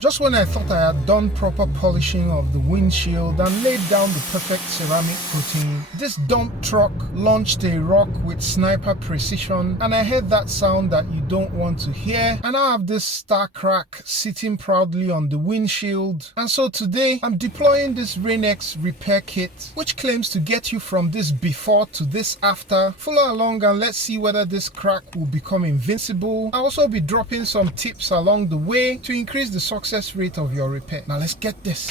Just when I thought I had done proper polishing of the windshield and laid down the perfect ceramic coating, this dump truck launched a rock with sniper precision, and I heard that sound that you don't want to hear, and I have this star crack sitting proudly on the windshield. And so today I'm deploying this RainX repair kit, which claims to get you from this before to this after. Follow along and let's see whether this crack will become invincible. I'll also be dropping some tips along the way to increase the success rate of your repair. Now let's get this.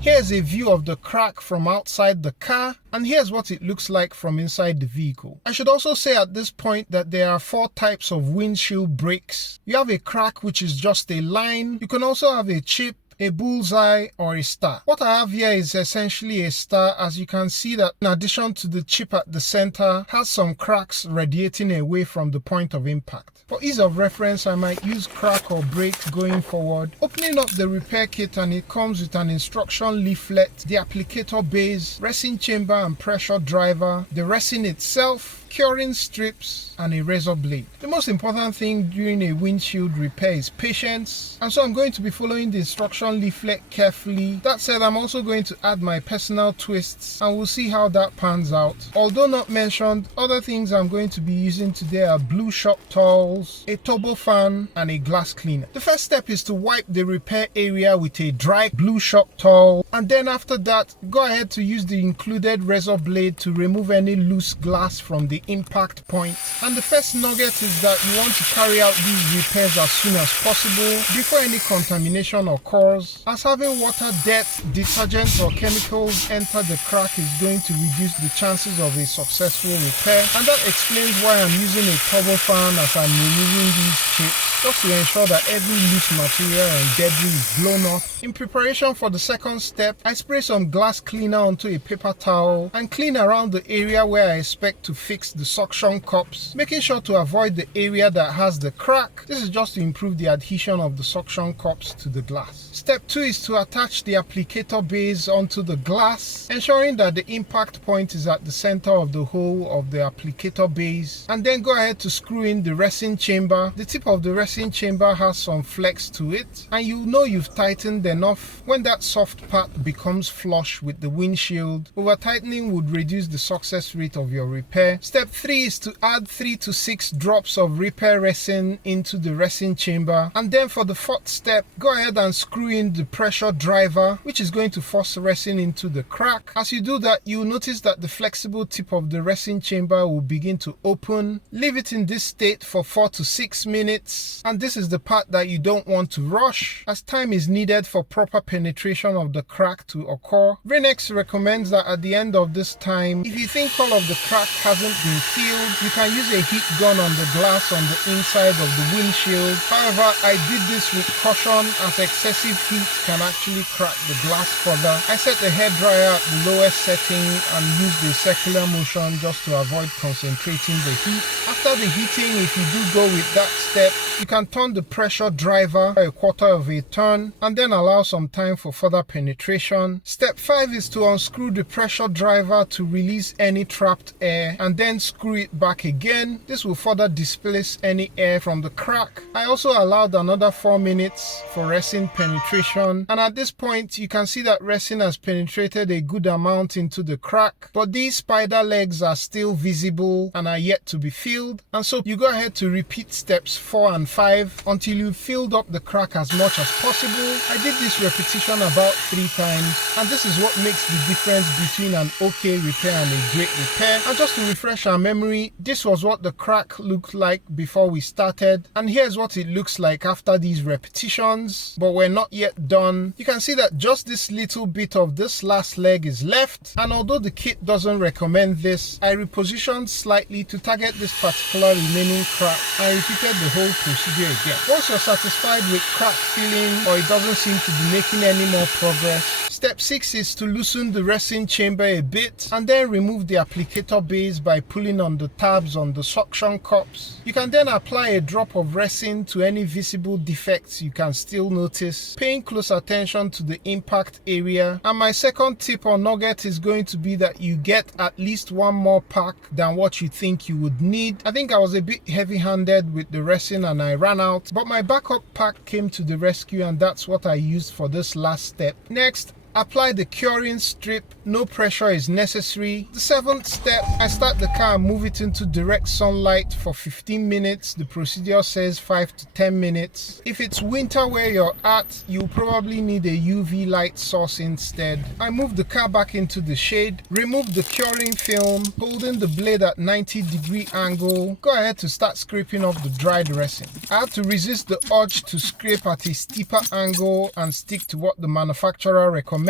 Here's a view of the crack from outside the car, and here's what it looks like from inside the vehicle. I should also say at this point that there are 4 types of windshield breaks. You have a crack, which is just a line. You can also have a chip, a bullseye, or a star. What I have here is essentially a star, as you can see that in addition to the chip at the center has some cracks radiating away from the point of impact. For ease of reference, I might use crack or break going forward. Opening up the repair kit, and it comes with an instruction leaflet, the applicator base, resin chamber and pressure driver, the resin itself, curing strips, and a razor blade. The most important thing during a windshield repair is patience, and so I'm going to be following the instruction leaflet carefully. That said, I'm also going to add my personal twists, and we'll see how that pans out. Although not mentioned, other things I'm going to be using today are blue shop towels, a turbo fan, and a glass cleaner. The first step is to wipe the repair area with a dry blue shop towel, and then after that, go ahead to use the included razor blade to remove any loose glass from the impact point. And the first nugget is that you want to carry out these repairs as soon as possible before any contamination occurs, as having water, dirt, detergents or chemicals enter the crack is going to reduce the chances of a successful repair. And that explains why I'm using a turbo fan as I'm removing these chips, just to ensure that every loose material and debris is blown off. In preparation for the second step, I spray some glass cleaner onto a paper towel and clean around the area where I expect to fix the suction cups, making sure to avoid the area that has the crack. This is just to improve the adhesion of the suction cups to the glass. Step 2 is to attach the applicator base onto the glass, ensuring that the impact point is at the center of the hole of the applicator base, and then go ahead to screw in the resin chamber. The tip of the resin chamber has some flex to it, and you know you've tightened enough when that soft part becomes flush with the windshield. Over tightening would reduce the success rate of your repair. Step 3 is to add 3 to 6 drops of repair resin into the resin chamber, and then for the 4th step, go ahead and screw in the pressure driver, which is going to force resin into the crack. As you do that, you'll notice that the flexible tip of the resin chamber will begin to open. Leave it in this state for 4 to 6 minutes, and this is the part that you don't want to rush, as time is needed for proper penetration of the crack to occur. RainX recommends that at the end of this time, if you think all of the crack hasn't been filled, you can use a heat gun on the glass on the inside of the windshield. However, I did this with caution, as excessive heat can actually crack the glass further. I set the hairdryer at the lowest setting and used a circular motion just to avoid concentrating the heat. After the heating, if you do go with that step, you can turn the pressure driver a quarter of a turn and then allow some time for further penetration. Step 5 is to unscrew the pressure driver to release any trapped air, and then screw it back again. This will further displace any air from the crack. I also allowed another 4 minutes for resin penetration, and at this point you can see that resin has penetrated a good amount into the crack, but these spider legs are still visible and are yet to be filled. And so you go ahead to repeat steps 4 and 5 until you filled up the crack as much as possible. I did this repetition about 3 times, and this is what makes the difference between an okay repair and a great repair. And just to refresh our memory, this was what the crack looked like before we started, and here's what it looks like after these repetitions. But we're not yet done. You can see that just this little bit of this last leg is left, and although the kit doesn't recommend this, I repositioned slightly to target this particular remaining crack and repeated the whole procedure again. Once you're satisfied with crack filling, or it doesn't seem to be making any more progress, step 6 is to loosen the resin chamber a bit and then remove the applicator base by pulling on the tabs on the suction cups. You can then apply a drop of resin to any visible defects you can still notice, paying close attention to the impact area. And my second tip or nugget is going to be that you get at least one more pack than what you think you would need. I think I was a bit heavy-handed with the resin and I ran out, but my backup pack came to the rescue, and that's what I used for this last step. Next, apply the curing strip. No pressure is necessary. The 7th step, I start the car and move it into direct sunlight for 15 minutes. The procedure says 5 to 10 minutes. If it's winter where you're at, you'll probably need a UV light source instead. I move the car back into the shade, remove the curing film, holding the blade at 90-degree angle. Go ahead to start scraping off the dried resin. I had to resist the urge to scrape at a steeper angle and stick to what the manufacturer recommends.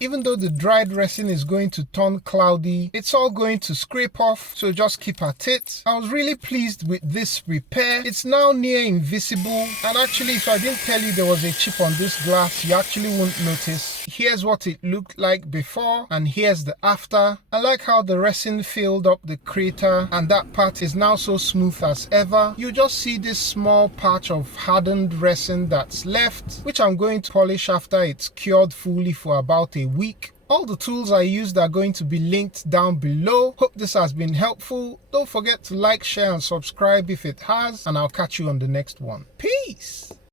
Even though the dried resin is going to turn cloudy, it's all going to scrape off, so just keep at it. I was really pleased with this repair. It's now near invisible, and actually if I didn't tell you there was a chip on this glass, you actually won't notice. Here's what it looked like before, and here's the after. I like how the resin filled up the crater, and that part is now so smooth as ever. You just see this small patch of hardened resin that's left, which I'm going to polish after it's cured fully for about a week. All the tools I used are going to be linked down below. Hope this has been helpful. Don't forget to like, share, and subscribe if it has, and I'll catch you on the next one. Peace!